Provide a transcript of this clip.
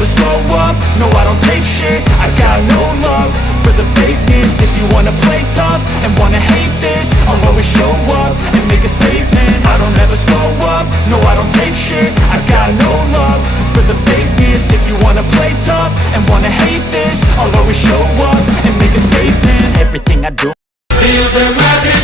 never slow up, no I don't take shit. I got no love for the fakeness. If you wanna play tough and wanna hate this, I'll always show up and make a statement. I don't ever slow up, no I don't take shit. I got no love for the fakeness. If you wanna play tough and wanna hate this, I'll always show up and make a statement. Everything I do, feel the magic.